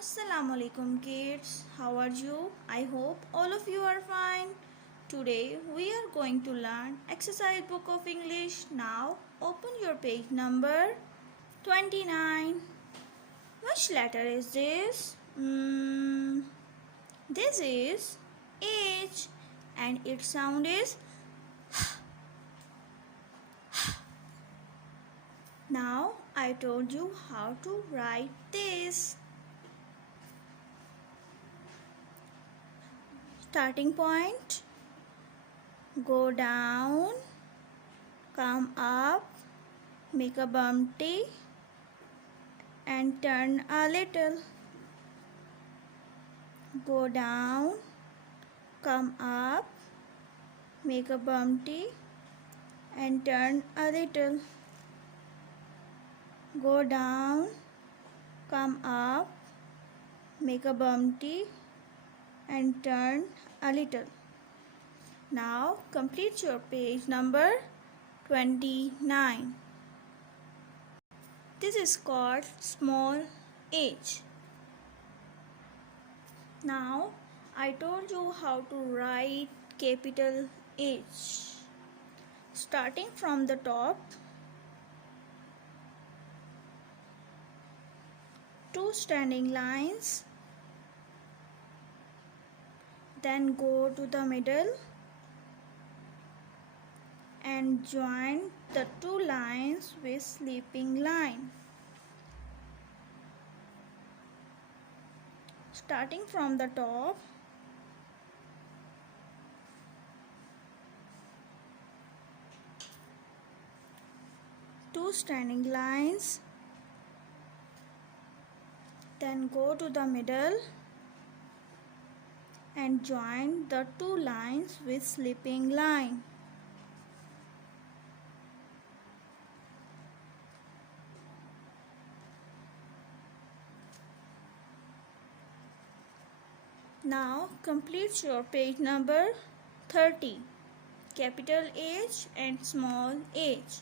Assalamu alaikum kids. How are you? I hope all of you are fine. Today we are going to learn exercise book of English. Now open your page number 29. Which letter is this? This is H and its sound is Now I told you how to write this. Starting point, go down, come up, make a bumpy and turn a little. Go down, come up, make a bumpy and turn a little. Go down, come up, make a bumpy and turn a little. Now complete your page number 29. This is called small h. Now I told you how to write capital H. Starting from the top, two standing lines, then go to the middle and join the two lines with sleeping line. Starting from the top, two standing lines, then go to the middle and join the two lines with sleeping line. Now complete your page number 30. Capital H and small h.